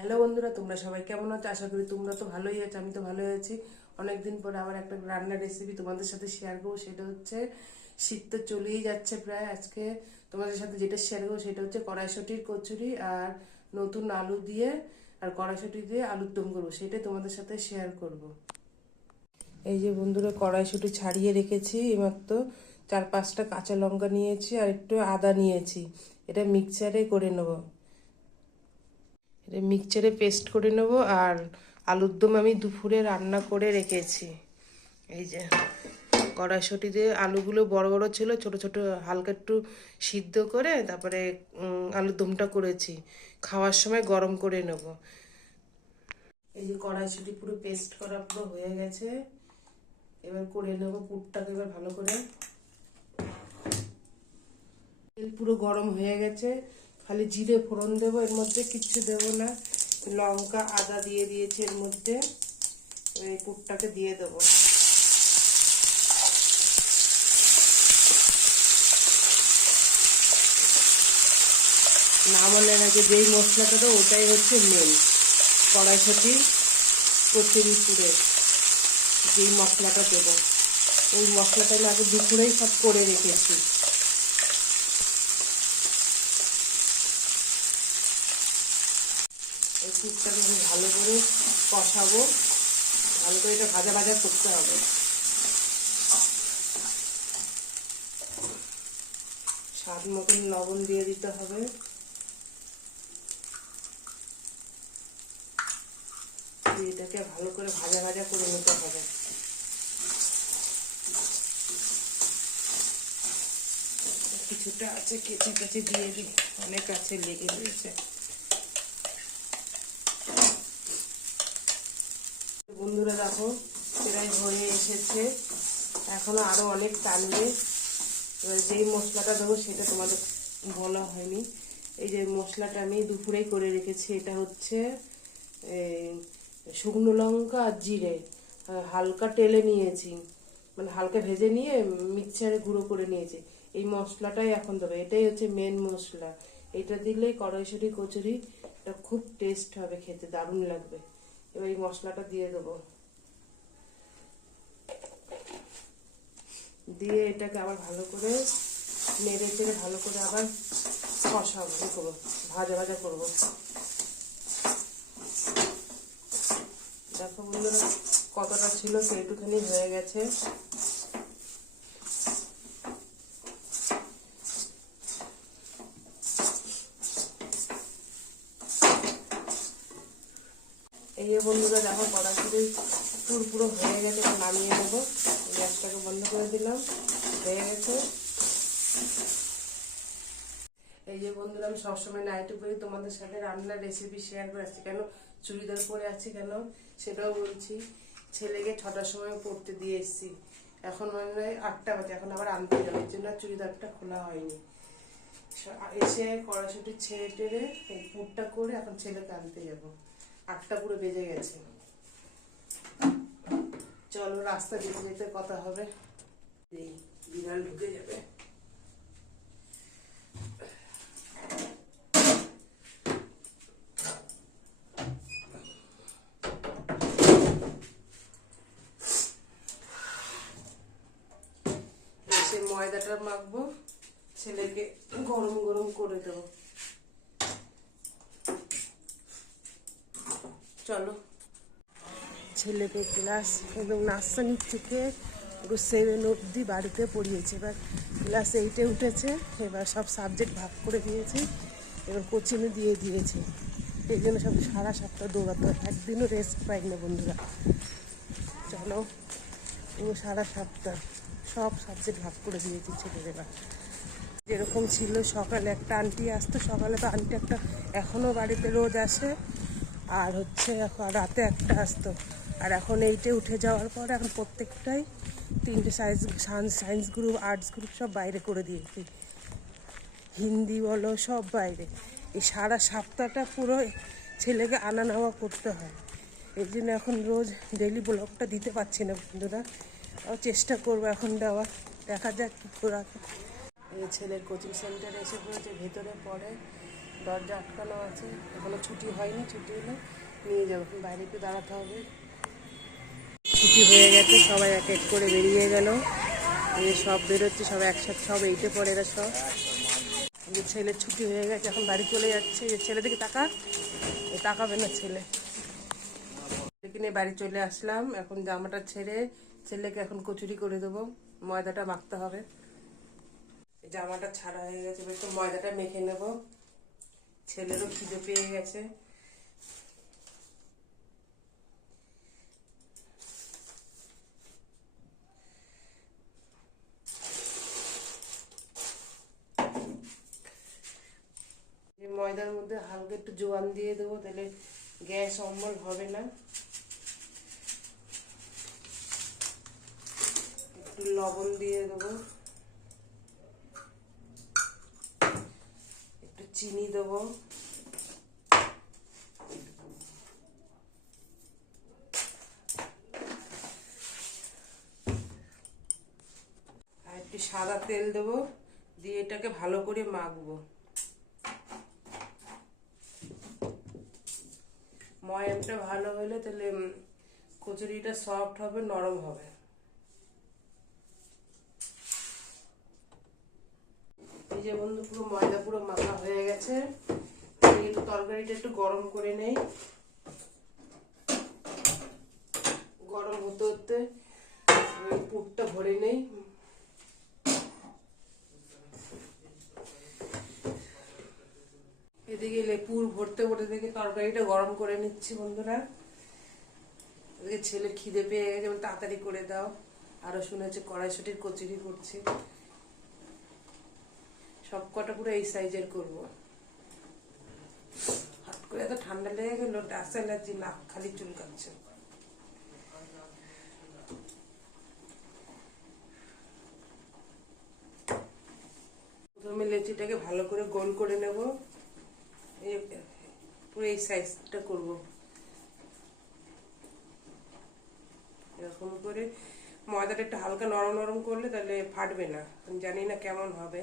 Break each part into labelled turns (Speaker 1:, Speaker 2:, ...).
Speaker 1: Hello বন্ধুরা, তোমরা সবাই কেমন আছো? আশা করি তোমরা তো ভালোই আছো, আমি তো ভালোই আছি। অনেকদিন পরে আবার একটা রান্নার রেসিপি তোমাদের সাথে শেয়ার করব, সেটা হচ্ছে শীত তো চলেই যাচ্ছে প্রায় আজকে। তোমাদের সাথে যেটা শেয়ার করব, সেটা হচ্ছে কড়াইশুটির কচুরি আর নতুন আলু দিয়ে, আর কড়াইশুটি দিয়ে আলুর দম করব, সেটা তোমাদের সাথে শেয়ার করব। এই যে বন্ধুরা, কড়াইশুটি ছাড়িয়ে রেখেছি এইমাত্র চার পাঁচটা কাঁচা লঙ্কা নিয়েছি আর একটু আদা নিয়েছি। এটা মিক্সচারে করে নেব। মিক্সচারে পেস্ট করে নেব আর আলুর দম আমি দুপুরে রান্না করে রেখেছি। এই যে কড়াইশুটি আলুগুলো বড় বড় ছিল, ছোট ছোট হালকা একটু সিদ্ধ করে তারপরে আলুর দমটা করেছি। খাওয়ার সময় গরম করে নেব। এই যে কড়াইশুটি পুরো পেস্ট করা পুরো হয়ে গেছে। এবার করে নেব পুরটাকে এবার ভালো করে। তেল পুরো গরম হয়ে গেছে। খালি জিরে ফোড়ন দেবো, এর মধ্যে কিচ্ছু দেবো না। লঙ্কা, আদা দিয়ে দিয়েছি, এর মধ্যে এই পুরটাকে দিয়ে দেবো। নামানোর আগে যেই মশলাটা দেবো, ওটাই হচ্ছে মেন কড়াইশুটি, কচুরি পুরে যেই মশলাটা দেবো। ওই মশলাটা আমি আগে দুপুরেই সব করে রেখেছি। কুকটাকে খুব ভালো করে কষাবো। ভালো করে এটা ভাজা ভাজা করতে হবে। স্বাদ মতন লবণ দিয়ে দিতে হবে। এটাকে ভালো করে ভাজা ভাজা করে নিতে হবে। কিছুটা আছে কেচে কেচে দিয়ে দিই। অনেক আছে, লেগে রয়েছে। বন্ধুরা দেখো প্রায় হয়ে এসেছে। এখনও আরও অনেক টানবে। এবার যেই মশলাটা দেবো, সেটা তোমাদের বলা হয়নি। এই যে মশলাটা আমি দুপুরেই করে রেখেছি, এটা হচ্ছে শুকনো লঙ্কা আর জিরে। হালকা টেলে নিয়েছি। মানে হালকা ভেজে নিয়ে মিক্সচারে গুঁড়ো করে নিয়েছি। এই মশলাটাই এখন দেবো। এটাই হচ্ছে মেন মশলা। এটা কড়াইশুটি, কচুরি, এটা খুব টেস্ট হবে খেতে, দারুণ লাগবে। এবার এই মশলাটা দিয়ে দেবো। দিয়ে এটাকে আবার ভালো করে নেড়ে চেড়ে ভালো করে আবার কষাবো ই করব? ভাজা ভাজা করব। দেখো বন্ধুরা, কতটা ছিল সেটুখানি হয়ে গেছে এই যে বন্ধুরা কড়াশুটি পুরো হয়ে গেছে নামিয়ে নেব। গ্যাসটাকে বন্ধ করে দিলাম, হয়ে গেছে। এই যে বন্ধুরা, আমি সবসময় নাইটে পরে তোমাদের সাথে রান্নার রেসিপি শেয়ার করে আসছি। কেন চুড়িদার পরে আছি কেন সেটাও বলছি। ছেলেকে ছটার সময় পড়তে দিয়ে এসেছি। এখন মনে হয় আটটা বাজে, এখন আবার আনতে যাবে জন্য চুড়িদারটা খোলা হয়নি। এসে কড়াশুটি ছেড়ে টেড়ে পুরটা করে এখন ছেলেকে আনতে যাব। আটটা পুরো বেজে গেছে। চলো রাস্তা যেতে যেতে কথা হবে। এই বিড়াল ঢুকে যাবে। এসে ময়দাটা মাখবো ছেলেকে গরম গরম করে দেবো। চলো। ছেলেকে ক্লাস একদম নার্সারি থেকে সেভেন অবধি বাড়িতে পড়িয়েছে। এবার ক্লাস এইটে উঠেছে, এবার সব সাবজেক্ট ভাগ করে দিয়েছি এবার কোচিংয়ে দিয়ে দিয়েছে। এই জন্য সব সারা সপ্তাহ দৌড়াতে হয়। একদিনও রেস্ট পাই না বন্ধুরা। চলো ও সারা সপ্তাহ সব সাবজেক্ট ভাগ করে দিয়েছি ছেলের এবার। যেরকম ছিল, সকালে একটা আন্টি আসতো, সকালে তো আন্টি একটা এখনও বাড়িতে রোজ আসে। আর হচ্ছে রাতে একটা আসতো। আর এখন এইটে উঠে যাওয়ার পর এখন প্রত্যেকটাই তিনটে science science group arts group সব বাইরে করে দিয়েছি। হিন্দি বলো, সব বাইরে। এই সারা সপ্তাহটা পুরো ছেলেকে আনা নেওয়া করতে হয়। এই জন্য এখন রোজ ডেলি ব্লগটা দিতে পারছি না বন্ধুরা। তাও চেষ্টা করব এখন দেওয়ার। দেখা যাক কী করে এই ছেলের কোচিং সেন্টারে এসে পড়েছে, ভেতরে পড়ে, দরজা আটকানো আছে। এখনও ছুটি হয়নি, ছুটি হলে নিয়ে যাব। বাইরে একটু দাঁড়াতে হবে। ছুটি হয়ে গেছে, সবাই এক এক করে বেরিয়ে গেল। সব বেরোচ্ছে সব একসাথে, সব এইটে পড়ে এরা সব। ছেলের ছুটি হয়ে গেছে, এখন বাড়ি চলে যাচ্ছে। যে ছেলে দিকে তাকা? তাকাবে না ছেলে। নিয়ে বাড়ি চলে আসলাম, এখন জামাটা ছেড়ে ছেলেকে এখন কচুরি করে দেবো। ময়দাটা মাখতে হবে। জামাটা ছাড়া হয়ে গেছে একটু ময়দাটা মেখে নেব। ছেলেরও খিদে পেয়ে গেছে এই ময়দার মধ্যে হালকা একটু জোয়ান দিয়ে দেবো, তাহলে গ্যাস অম্বল হবে না। একটু লবণ দিয়ে দেবো। একটু চিনি দেবো। আর একটু সাদা তেল দেবো, দিয়ে এটাকে ভালো করে মাখবো। ময়ামটা ভালো হলে তাহলে কচুরিটা সফট হবে, নরম হবে। এই যে বন্ধু, পুরো ময়দা পুরো মাখা হয়ে গেছে। একটু তরকারিটা একটু গরম করে নেই। গরম হতে হতে পুরটা ভরে নেই। এদিকে লেপুর ভরতে ভরতে দেখে তরকারিটা গরম করে নিচ্ছি বন্ধুরা। এদিকে ছেলে খিদে পেয়ে বলে তাড়াতাড়ি করে দাও। আরও শুনেছে কড়াইশুটির কচুরি করছি। সব কটা পুরো এই সাইজের করব। হট করে এত ঠান্ডা লেগে গেল ডাস্ট অ্যালার্জি নাক খালি চুলকাচ্ছে। প্রথমে লেচিটাকে ভালো করে গোল করে নেব। পুরো এই সাইজটা করব। এরকম করে ময়দাটা একটু হালকা নরম নরম করলে তাহলে ফাটবে না। আমি জানি না কেমন হবে।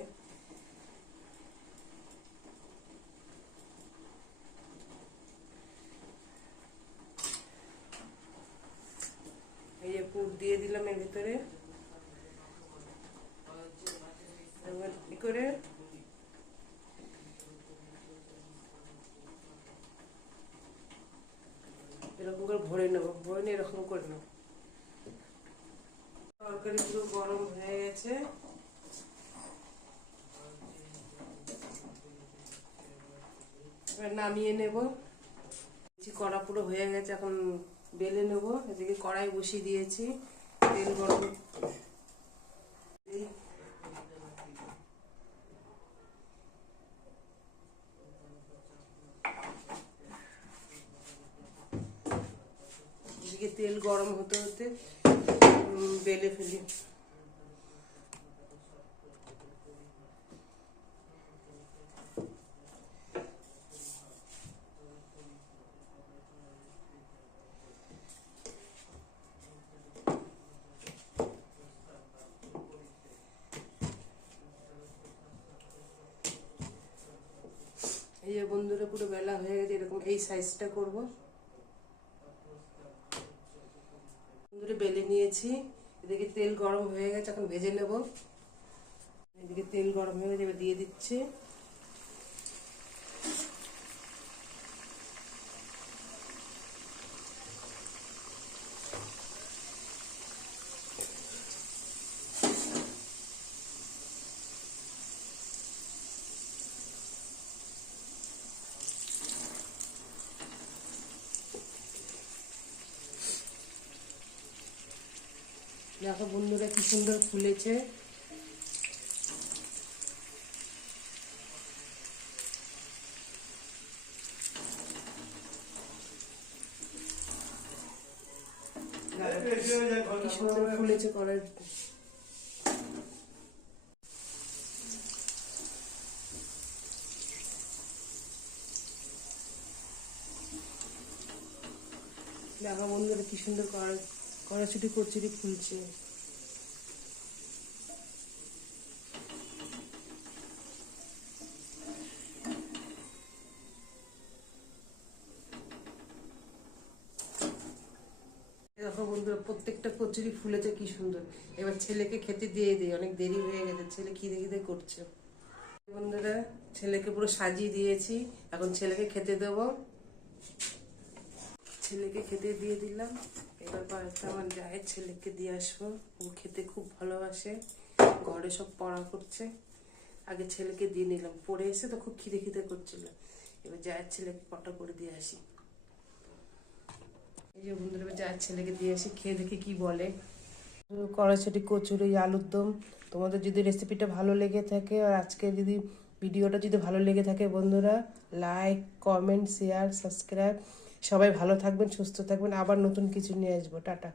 Speaker 1: এই যে পুর দিয়ে দিলাম এর ভিতরে এবার কি করে এরকম করে ভরে নেব, ভরে নিয়ে এরকম করে নেব। তরকারি পুরো গরম হয়ে গেছে। নামিয়ে নেব। কড়া পুরো হয়ে গেছে, এখন বেলে নেব। এদিকে কড়াই বসিয়ে দিয়েছি, তেল গরম এদিকে তেল গরম হতে হতে বেলে ফেলি। এই যে বন্ধুরা, পুরো বেলা হয়ে গেছে, এরকম এই সাইজটা করব। বেলে নিয়েছি। এদিকে তেল গরম হয়ে গেছে, এখন ভেজে নেব। এদিকে তেল গরম হয়ে গেছে, এবার দিয়ে দিচ্ছি। দেখো বন্ধুরা কি সুন্দর ফুলেছে। কি সুন্দর ফুলেছে কড়াই দেখো বন্ধুরা কি সুন্দর কড়াই কড়াছুটি কচুরি ফুলছে বন্ধুরা, প্রত্যেকটা কচুরি ফুলেছে, কি সুন্দর। এবার ছেলেকে খেতে দিয়ে দিই, অনেক দেরি হয়ে গেছে, ছেলে খিদে খিদে করছে। বন্ধুরা, ছেলেকে পুরো সাজিয়ে দিয়েছি, এখন ছেলেকে খেতে দেবো। ছেলেকে খেতে দিয়ে দিলাম। এবার বাড়িতে আমার জায়ের ছেলেকে দিয়ে আসব। ও খেতে খুব ভালোবাসে। ঘরে সব পড়া করছে। আগে ছেলেকে দিয়ে নিলাম। পড়ে এসে তো খুব খিদে খিদে করছিল। এবার জায়ের ছেলেকে কটা করে দিয়ে আসি। এই যে বন্ধুরা জায়ের ছেলেকে দিয়ে আসি। খেয়ে দেখি কি বলে। কড়াইছড়ি কচুরি, আলুর দম। তোমাদের যদি রেসিপিটা ভালো লেগে থাকে আর আজকে যদি ভিডিওটা যদি ভালো লেগে থাকে বন্ধুরা লাইক কমেন্ট শেয়ার সাবস্ক্রাইব সবাই ভালো থাকবেন সুস্থ থাকবেন। আবার নতুন কিছু নিয়ে আসব। টাটা।